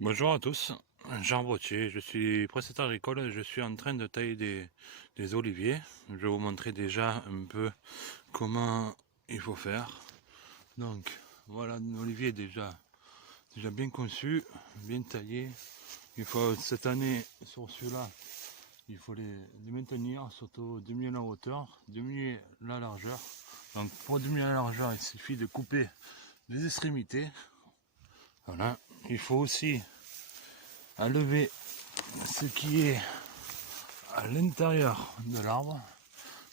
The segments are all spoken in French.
Bonjour à tous, Jean Brottier, je suis prestataire agricole, je suis en train de tailler des oliviers. Je vais vous montrer déjà un peu comment il faut faire. Donc voilà un olivier déjà bien conçu, bien taillé. Il faut cette année sur celui-là, il faut les maintenir, surtout diminuer la hauteur, diminuer la largeur. Donc pour diminuer la largeur, il suffit de couper les extrémités. Voilà, il faut aussi enlever ce qui est à l'intérieur de l'arbre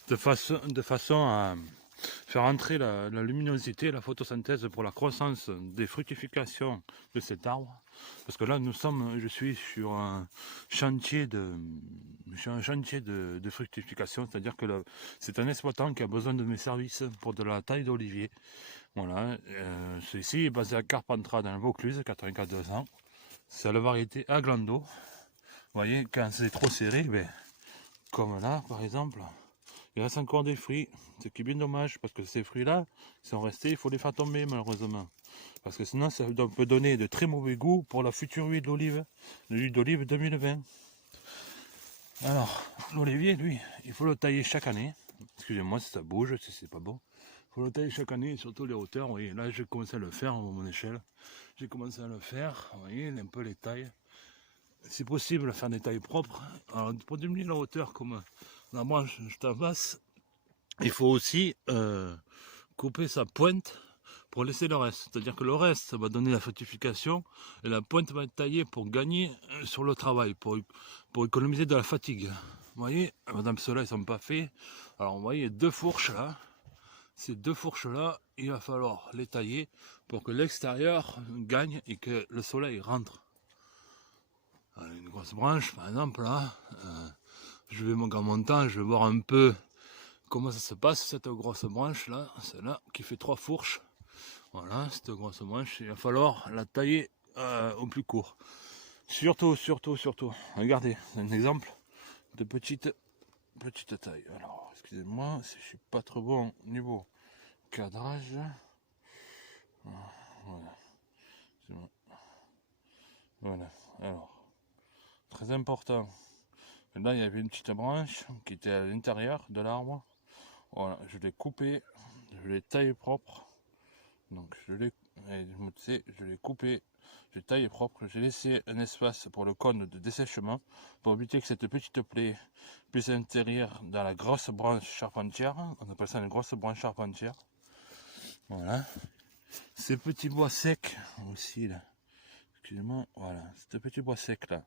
de façon à faire entrer la luminosité et la photosynthèse pour la croissance des fructifications de cet arbre. Parce que là, je suis sur un chantier de fructification, c'est-à-dire que c'est un exploitant qui a besoin de mes services pour de la taille d'olivier. Voilà, celui-ci est basé à Carpentras dans le Vaucluse, 84-200. C'est la variété Aglando. Vous voyez, quand c'est trop serré, ben, comme là, par exemple, il reste encore des fruits, ce qui est bien dommage, parce que ces fruits-là, ils sont restés, il faut les faire tomber, malheureusement. Parce que sinon, ça peut donner de très mauvais goût pour la future huile d'olive, l'huile d'olive 2020. Alors, l'olivier, lui, il faut le tailler chaque année. Excusez-moi si ça bouge, si c'est pas bon. Il faut le tailler chaque année, surtout les hauteurs. Vous voyez, là, j'ai commencé à le faire à mon échelle. J'ai commencé à le faire, vous voyez, un peu les tailles. C'est possible de faire des tailles propres. Alors, pour diminuer la hauteur, comme la branche juste en face, il faut aussi couper sa pointe pour laisser le reste. C'est-à-dire que le reste, ça va donner la fructification et la pointe va être taillée pour gagner sur le travail, pour économiser de la fatigue. Vous voyez, madame, ceux-là, ils sont pas faits. Alors, vous voyez, deux fourches là. Ces deux fourches-là, il va falloir les tailler pour que l'extérieur gagne et que le soleil rentre. Alors, une grosse branche, par exemple, là, je vais en montant, je vais voir un peu comment ça se passe, cette grosse branche là, celle-là, qui fait 3 fourches. Voilà, cette grosse branche, il va falloir la tailler au plus court. Surtout, regardez, un exemple de petite taille. Alors, excusez-moi, si je suis pas trop bon au niveau cadrage. Voilà, voilà. Alors, très important. Là, il y avait une petite branche qui était à l'intérieur de l'arbre. Voilà, je l'ai coupée, je l'ai taillée propre. Donc je l'ai coupé, j'ai taillé propre, j'ai laissé un espace pour le cône de dessèchement pour éviter que cette petite plaie puisse atterrir dans la grosse branche charpentière. On appelle ça une grosse branche charpentière. Voilà. Ces petits bois secs aussi là. Excusez-moi, voilà, ce petit bois sec là.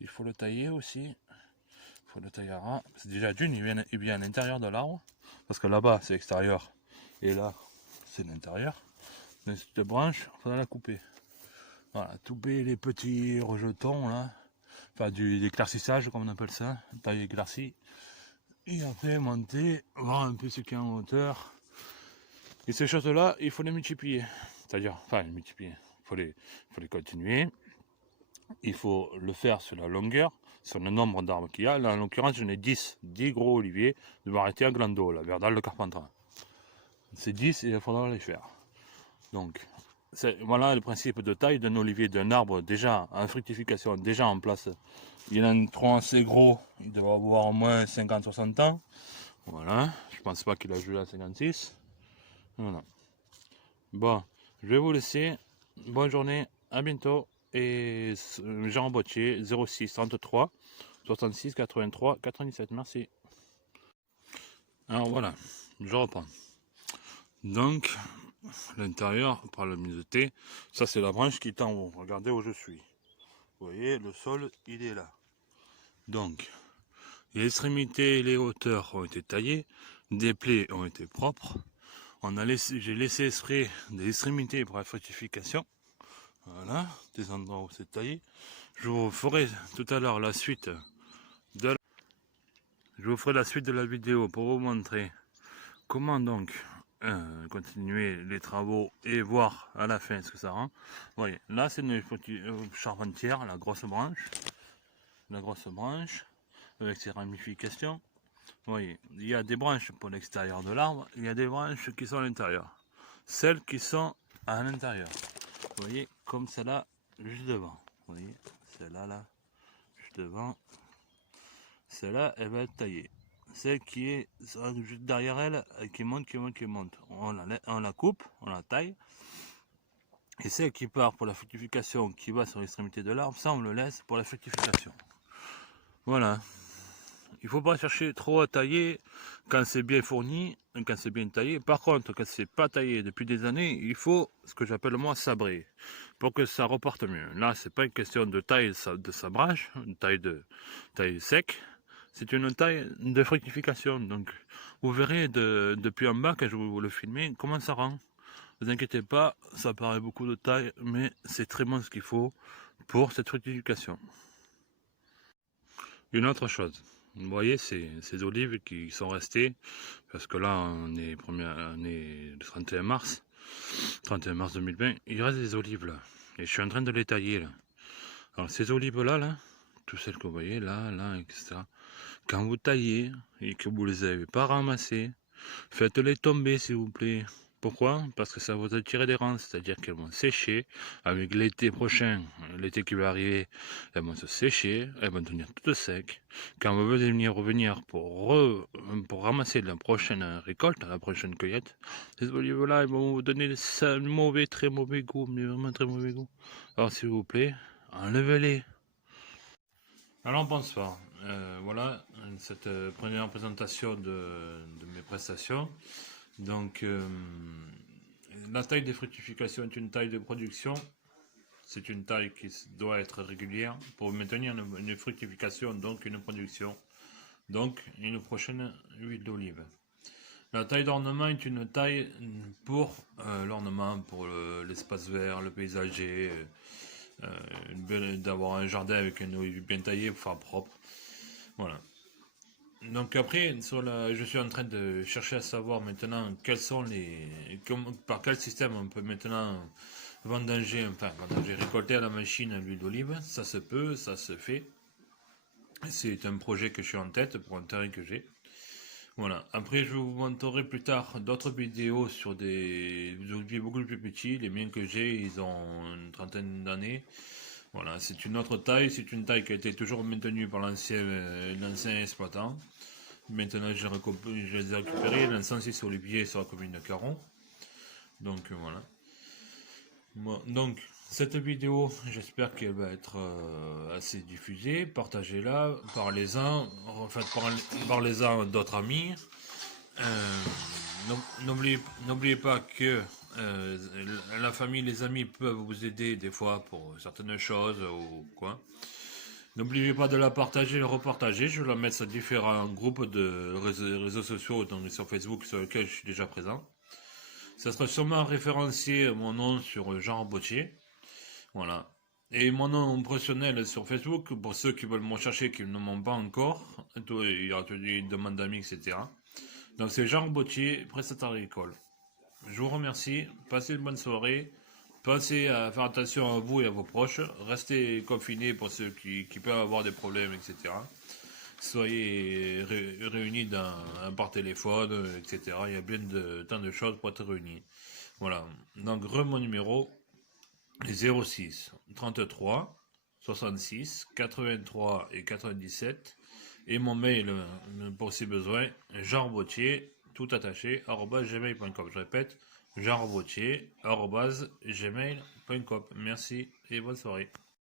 Il faut le tailler aussi. Il faut le tailler à ras. C'est déjà d'une, il vient à l'intérieur de l'arbre. Parce que là-bas c'est extérieur. Et là, c'est l'intérieur. Mais cette branche, il faudra la couper. Voilà, couper les petits rejetons là, enfin du éclaircissage comme on appelle ça, taille éclaircie. Et après monter, voir un peu ce qu'il y a en hauteur. Et ces choses-là, il faut les multiplier. C'est-à-dire, enfin les multiplier, il faut les continuer. Il faut le faire sur la longueur, sur le nombre d'arbres qu'il y a. Là, en l'occurrence, j'en ai 10 gros oliviers de variété Aglando, la Verdal de Carpentras. C'est 10 et il faudra les faire. Donc, voilà le principe de taille d'un olivier, d'un arbre déjà en fructification, déjà en place. Il a un tronc assez gros, il doit avoir au moins 50-60 ans. Voilà, je pense pas qu'il a joué à 56. Voilà. Bon, je vais vous laisser. Bonne journée, à bientôt. Et Jean Bottier, 06 33 66 83 97. Merci. Alors voilà, je reprends. Donc, l'intérieur, par le milieu de thé, ça c'est la branche qui est en haut. Regardez où je suis. Vous voyez, le sol, il est là. Donc, les extrémités et les hauteurs ont été taillées, des plaies ont été propres. J'ai laissé exprès des extrémités pour la fructification. Voilà, des endroits où c'est taillé. Je vous ferai tout à l'heure la suite je vous ferai la suite de la vidéo pour vous montrer comment donc continuer les travaux et voir à la fin ce que ça rend. Vous voyez, là c'est une charpentière, la grosse branche avec ses ramifications. Vous voyez, il y a des branches pour l'extérieur de l'arbre, il y a des branches qui sont à l'intérieur. Celles qui sont à l'intérieur, vous voyez, comme celle-là juste devant. Vous voyez, celle-là, là, juste devant, celle-là, elle va être taillée. Celle qui est juste derrière elle, qui monte, qui monte. On la coupe, on la taille. Et celle qui part pour la fructification, qui va sur l'extrémité de l'arbre, ça on le laisse pour la fructification. Voilà. Il ne faut pas chercher trop à tailler quand c'est bien fourni, quand c'est bien taillé. Par contre, quand c'est pas taillé depuis des années, il faut ce que j'appelle moi sabrer pour que ça reporte mieux. Là, c'est pas une question de taille de sabrage, une taille sec. C'est une taille de fructification. Donc, vous verrez depuis en bas quand je vais vous le filmer comment ça rend. Ne vous inquiétez pas, ça paraît beaucoup de taille, mais c'est très bon ce qu'il faut pour cette fructification. Une autre chose, vous voyez ces olives qui sont restées, parce que là on est le 31 mars 2020, il reste des olives là, et je suis en train de les tailler là. Alors ces olives là, toutes celles que vous voyez là, etc. Quand vous taillez et que vous les avez pas ramassées, faites-les tomber s'il vous plaît. Pourquoi? Parce que ça va attirer des ronces, c'est-à-dire qu'elles vont sécher. Avec l'été prochain, l'été qui va arriver, elles vont se sécher, elles vont devenir toutes secs. Quand vous allez revenir pour ramasser la prochaine récolte, la prochaine cueillette, ces olives-là, elles vont vous donner un très mauvais goût, mais vraiment très mauvais goût. Alors s'il vous plaît, enlevez-les. Alors bonsoir, voilà cette première présentation de mes prestations. Donc la taille des fructifications est une taille de production, c'est une taille qui doit être régulière pour maintenir une fructification, donc une production, donc une prochaine huile d'olive. La taille d'ornement est une taille pour l'ornement, pour l'espace vert, le paysager, d'avoir un jardin avec une olive bien taillée, enfin propre. Voilà. Donc après, je suis en train de chercher à savoir maintenant par quel système on peut maintenant récolter à la machine l'huile d'olive. Ça se peut, ça se fait. C'est un projet que je suis en tête pour un terrain que j'ai. Voilà. Après, je vous montrerai plus tard d'autres vidéos sur des oliviers beaucoup plus petits. Les miens que j'ai, ils ont une trentaine d'années. Voilà, c'est une autre taille. C'est une taille qui a été toujours maintenue par l'ancien exploitant. Maintenant, je les ai récupérés. L'encens sur olivier sur la commune de Caron. Donc, voilà. Donc, cette vidéo, j'espère qu'elle va être assez diffusée. Partagez-la, parlez-en, parlez-en à d'autres amis. N'oubliez pas que la famille, les amis peuvent vous aider des fois pour certaines choses ou quoi. N'oubliez pas de la partager et la repartager. Je vais la mettre sur différents groupes de réseaux sociaux, donc sur Facebook, sur lesquels je suis déjà présent. Ça sera sûrement référencié mon nom sur Jean Bottier. Voilà. Et mon nom professionnel sur Facebook, pour ceux qui veulent me chercher, qui ne m'ont pas encore, il y aura une demande d'amis, etc. Donc c'est Jean Bottier, prestataire agricole. Je vous remercie, passez une bonne soirée. Pensez à faire attention à vous et à vos proches. Restez confinés pour ceux qui peuvent avoir des problèmes, etc. Soyez réunis par téléphone, etc. Il y a bien tant de choses pour être réunis. Voilà. Donc, mon numéro est 06 33 66 83 et 97. Et mon mail, pour si besoin, Jean Bottier, tout attaché, @gmail.com. Je répète, jeanrobotier@gmail.com. Merci et bonne soirée.